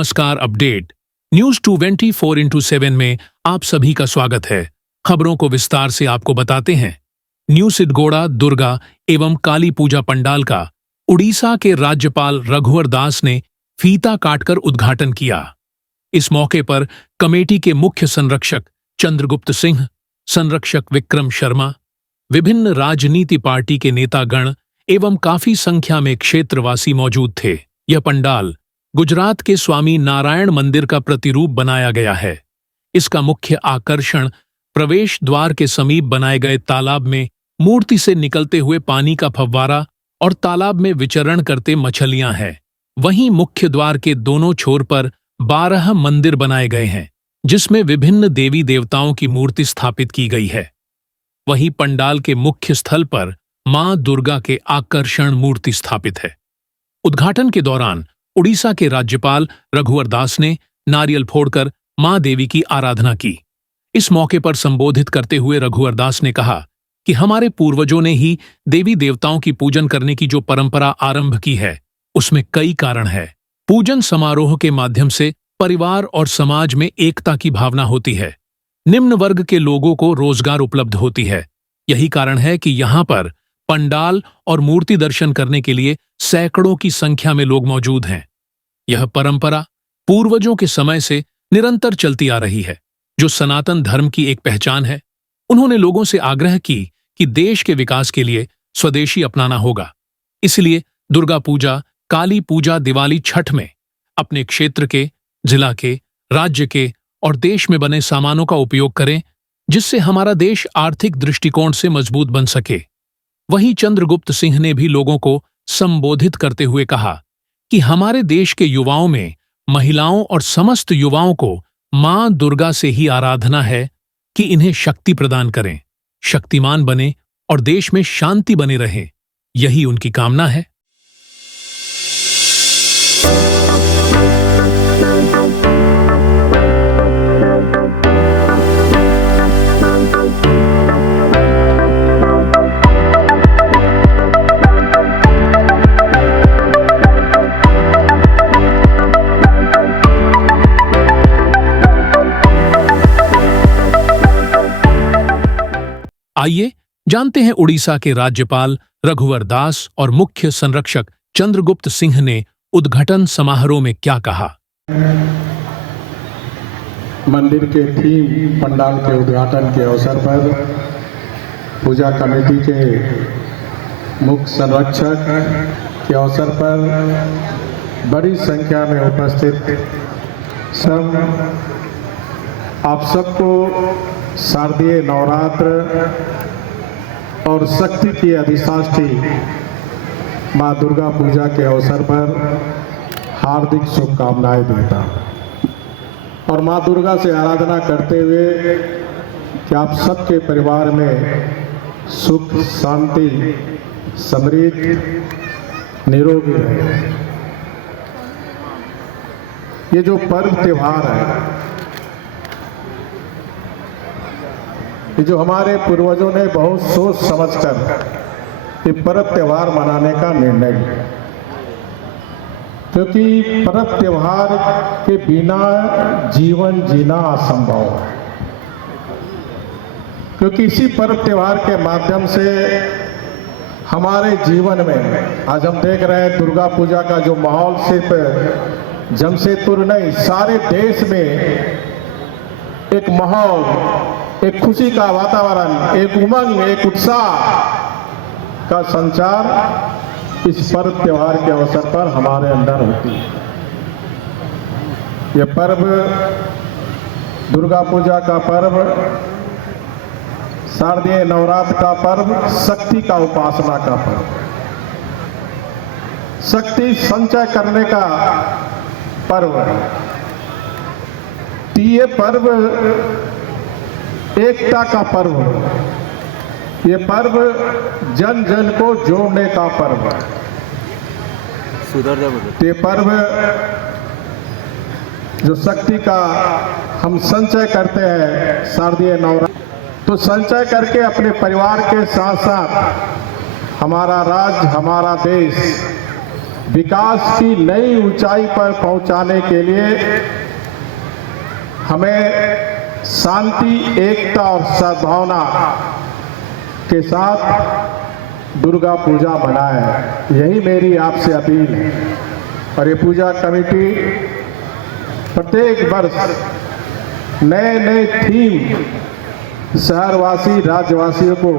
नमस्कार। Update news 24x7 में आप सभी का स्वागत है। खबरों को विस्तार से आपको बताते हैं। न्यू सिद्धगोड़ा दुर्गा एवं काली पूजा पंडाल का उड़ीसा के राज्यपाल रघुवर दास ने फीता काटकर उद्घाटन किया। इस मौके पर कमेटी के मुख्य संरक्षक चंद्रगुप्त सिंह, संरक्षक विक्रम शर्मा, विभिन्न राजनीति पार्टी के नेतागण एवं काफी संख्या में क्षेत्रवासी मौजूद थे। यह पंडाल गुजरात के स्वामी नारायण मंदिर का प्रतिरूप बनाया गया है। इसका मुख्य आकर्षण प्रवेश द्वार के समीप बनाए गए तालाब में मूर्ति से निकलते हुए पानी का फव्वारा और तालाब में विचरण करते मछलियां हैं। वहीं मुख्य द्वार के दोनों छोर पर 12 मंदिर बनाए गए हैं, जिसमें विभिन्न देवी देवताओं की मूर्ति स्थापित की गई है। वहीं पंडाल के मुख्य स्थल पर मां दुर्गा के आकर्षण मूर्ति स्थापित है। उद्घाटन के दौरान उड़ीसा के राज्यपाल रघुवर दास ने नारियल फोड़कर मां देवी की आराधना की। इस मौके पर संबोधित करते हुए रघुवर दास ने कहा कि हमारे पूर्वजों ने ही देवी देवताओं की पूजन करने की जो परंपरा आरंभ की है, उसमें कई कारण है। पूजन समारोह के माध्यम से परिवार और समाज में एकता की भावना होती है। निम्न वर्ग के लोगों को रोजगार उपलब्ध होती है। यही कारण है कि यहाँ पर पंडाल और मूर्ति दर्शन करने के लिए सैकड़ों की संख्या में लोग मौजूद हैं। यह परंपरा पूर्वजों के समय से निरंतर चलती आ रही है, जो सनातन धर्म की एक पहचान है। उन्होंने लोगों से आग्रह की कि देश के विकास के लिए स्वदेशी अपनाना होगा। इसलिए दुर्गा पूजा, काली पूजा, दिवाली, छठ में अपने क्षेत्र के, जिला के, राज्य के और देश में बने सामानों का उपयोग करें, जिससे हमारा देश आर्थिक दृष्टिकोण से मजबूत बन सके। वहीं चंद्रगुप्त सिंह ने भी लोगों को संबोधित करते हुए कहा कि हमारे देश के युवाओं में, महिलाओं और समस्त युवाओं को मां दुर्गा से ही आराधना है कि इन्हें शक्ति प्रदान करें, शक्तिमान बने और देश में शांति बने रहे। यही उनकी कामना है। आइए जानते हैं उड़ीसा के राज्यपाल रघुवर दास और मुख्य संरक्षक चंद्रगुप्त सिंह ने उद्घाटन समारोह में क्या कहा। मंदिर के थीम पंडाल के उद्घाटन के अवसर पर पूजा कमेटी के मुख्य संरक्षक के अवसर पर बड़ी संख्या में उपस्थित सब आप सबको शारदीय नवरात्र और शक्ति की अधिष्ठात्री मां दुर्गा पूजा के अवसर पर हार्दिक शुभकामनाएं देता और मां दुर्गा से आराधना करते हुए कि आप सबके परिवार में सुख, शांति, समृद्धि, निरोगी रहे। ये जो पर्व त्योहार है, ये जो हमारे पूर्वजों ने बहुत सोच समझकर ये पर्व त्योहार मनाने का निर्णय लिया, क्योंकि पर्व त्योहार के बिना जीवन जीना असंभव है। क्योंकि इसी पर्व त्योहार के माध्यम से हमारे जीवन में आज हम देख रहे हैं दुर्गा पूजा का जो माहौल सिर्फ जमशेदपुर नहीं, सारे देश में एक माहौल, एक खुशी का वातावरण, एक उमंग, एक उत्साह का संचार इस पर्व त्योहार के अवसर पर हमारे अंदर होती है। यह पर्व दुर्गा पूजा का पर्व, शारदीय नवरात्र का पर्व, शक्ति का उपासना का पर्व, शक्ति संचय करने का पर्व है। ये पर्व एकता का पर्व है। ये पर्व जन जन को जोड़ने का पर्व है। ये पर्व जो शक्ति का हम संचय करते हैं शारदीय नवरात्र, तो संचय करके अपने परिवार के साथ साथ हमारा राज्य, हमारा देश विकास की नई ऊंचाई पर पहुंचाने के लिए हमें शांति, एकता और सद्भावना के साथ दुर्गा पूजा मनाएं। यही मेरी आपसे अपील है। और ये पूजा कमेटी प्रत्येक वर्ष नए नए थीम शहरवासी, राज्यवासियों को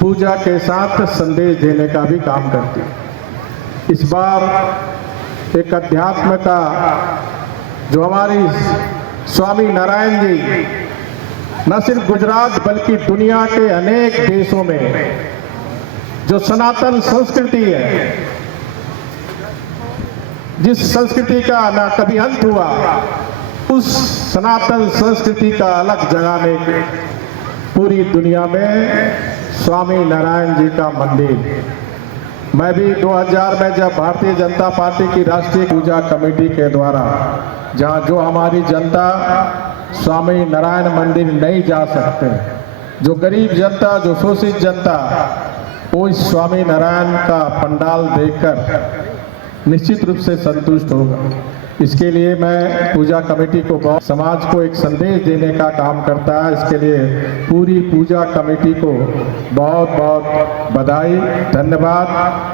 पूजा के साथ संदेश देने का भी काम करती है। इस बार एक अध्यात्म का जो हमारी स्वामी नारायण जी न सिर्फ गुजरात बल्कि दुनिया के अनेक देशों में जो सनातन संस्कृति है, जिस संस्कृति का ना कभी अंत हुआ, उस सनातन संस्कृति का अलग जगाने के पूरी दुनिया में स्वामी नारायण जी का मंदिर। मैं भी 2000 में जब भारतीय जनता पार्टी की राष्ट्रीय पूजा कमेटी के द्वारा जहां जो हमारी जनता स्वामी नारायण मंदिर नहीं जा सकते, जो गरीब जनता, जो शोषित जनता, वो इस स्वामी नारायण का पंडाल देखकर निश्चित रूप से संतुष्ट होगा। इसके लिए मैं पूजा कमेटी को समाज को एक संदेश देने का काम करता है। इसके लिए पूरी पूजा कमेटी को बहुत बहुत बधाई, धन्यवाद।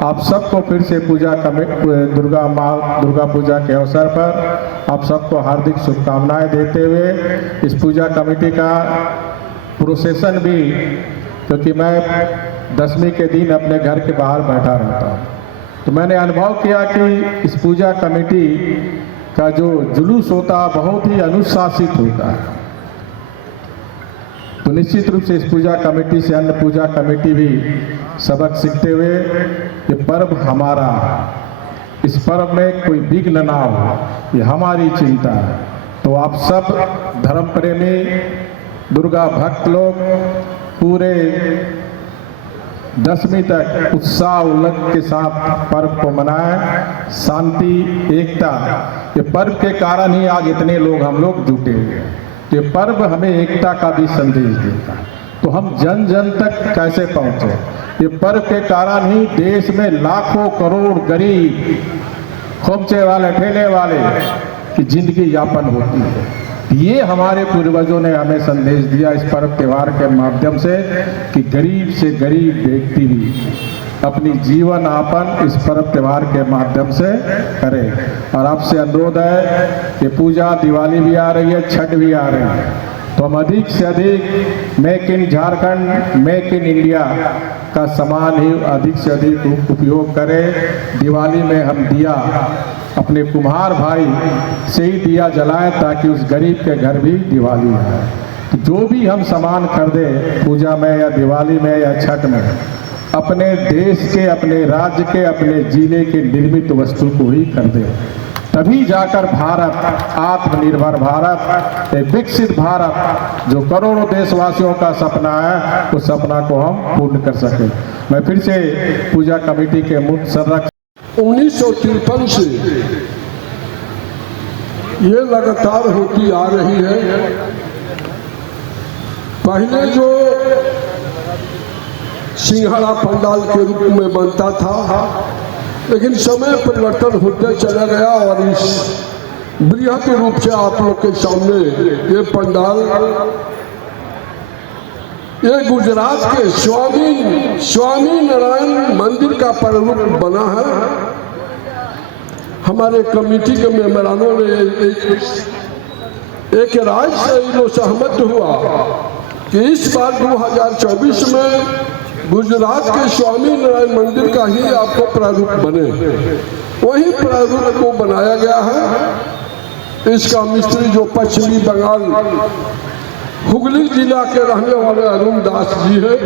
आप सबको फिर से दुर्गा पूजा के अवसर पर आप सबको हार्दिक शुभकामनाएं देते हुए इस पूजा कमेटी का प्रोसेसन भी, क्योंकि मैं 10वीं के दिन अपने घर के बाहर बैठा रहता हूँ, तो मैंने अनुभव किया कि इस पूजा कमेटी का जो जुलूस होता है बहुत ही अनुशासित होता है। तो निश्चित रूप से इस पूजा कमेटी से अन्य पूजा कमेटी भी सबक सीखते हुए ये पर्व हमारा, इस पर्व में कोई विघ्न ना हो, ये हमारी चिंता है। तो आप सब धर्म प्रेमी दुर्गा भक्त लोग पूरे 10वीं तक उत्साह उल्लास के साथ पर्व को मनाएं। शांति, एकता, ये पर्व के कारण ही आज इतने लोग हम लोग जुटे हुए हैं। ये पर्व हमें एकता का भी संदेश देता है। तो हम जन जन तक कैसे पहुंचे? ये पर्व के कारण ही देश में लाखों करोड़ गरीब, खोमचे वाले, ठेले वाले की जिंदगी यापन होती है। ये हमारे पूर्वजों ने हमें संदेश दिया इस पर्व त्योहार के माध्यम से कि गरीब से गरीब व्यक्ति भी अपनी जीवन यापन इस पर्व त्योहार के माध्यम से करे। और आपसे अनुरोध है कि पूजा, दिवाली भी आ रही है, छठ भी आ रही है, तो हम अधिक से अधिक make in Jharkhand, make in India का सामान ही अधिक से अधिक उपयोग करें। दिवाली में हम दिया अपने कुम्हार भाई से ही दिया जलाएं ताकि उस गरीब के घर भी दिवाली आए। तो जो भी हम सामान खरीदे पूजा में या दिवाली में या छठ में, अपने देश के, अपने राज्य के, अपने जिले के निर्मित वस्तु को ही खरीदे, तभी जाकर भारत आत्मनिर्भर भारत, एक विकसित भारत जो करोड़ों देशवासियों का सपना है, उस सपना को हम पूर्ण कर सके। मैं फिर से पूजा कमेटी के मुख्य संरक्षक 1953 से ये लगातार होती आ रही है। पहले जो सिंघाड़ा पंडाल के रूप में बनता था, लेकिन समय परिवर्तन होते चला गया और इस बृहद रूप से आप लोग के सामने ये पंडाल, ये गुजरात के स्वामी नारायण मंदिर का प्रारूप बना है। हमारे कमेटी के मेंबरानों ने एक राय से जो सहमत हुआ कि इस बार 2024 में गुजरात के स्वामी नारायण मंदिर का ही आपको प्रारूप बने, वही प्रारूप को बनाया गया है। इसका मिस्त्री जो पश्चिमी बंगाल हुगली जिला के रहने वाले अरुण दास जी है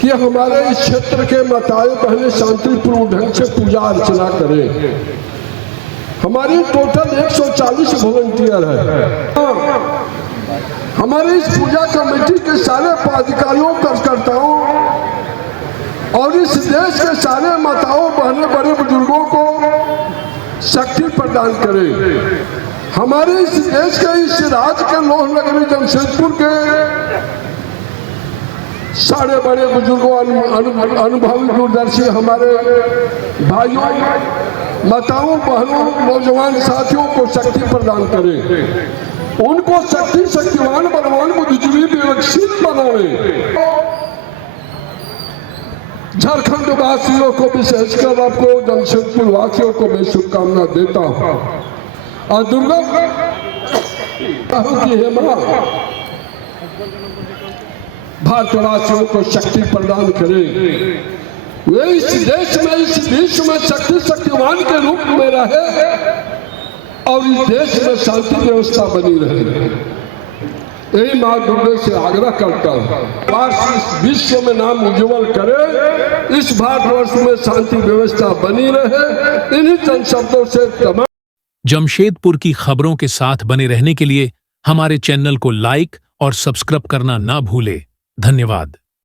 कि हमारे इस क्षेत्र के माताएं बहनें शांतिपूर्ण ढंग से पूजा अर्चना करें। हमारी टोटल 140 वॉलंटियर है। हमारे इस पूजा कमेटी के सारे पदाधिकारियों, कार्यकर्ताओं और इस देश के सारे माताओं बहनें, बड़े बुजुर्गों को शक्ति प्रदान करें। हमारे इस देश के, इस राज्य के, लोहनगरी जमशेदपुर के सारे बड़े बुजुर्गों अनुभवी दूरदर्शी हमारे भाइयों, माताओं, बहनों, नौजवान साथियों को शक्ति प्रदान करे, उनको शक्तिवान, बलवान, बुद्धिजीवी, विकसित बनावे। झारखंड वासियों को, विशेषकर आपको जमशेदपुर वासियों को मैं शुभकामना देता हूँ। और दुर्गा की है मां, भारतवासियों को शक्ति प्रदान करे, वे इस देश में, इस विश्व में शक्तिवान के रूप में रहे और इस देश में शांति व्यवस्था बनी रहे। यही मां दुर्गा से आग्रह करता हूँ, इस विश्व में नाम उज्जवल करे, इस भारतवर्ष में शांति व्यवस्था बनी रहे। इन्हीं चंद शब्दों से तमाम जमशेदपुर की खबरों के साथ बने रहने के लिए हमारे चैनल को लाइक और सब्सक्राइब करना ना भूले। धन्यवाद।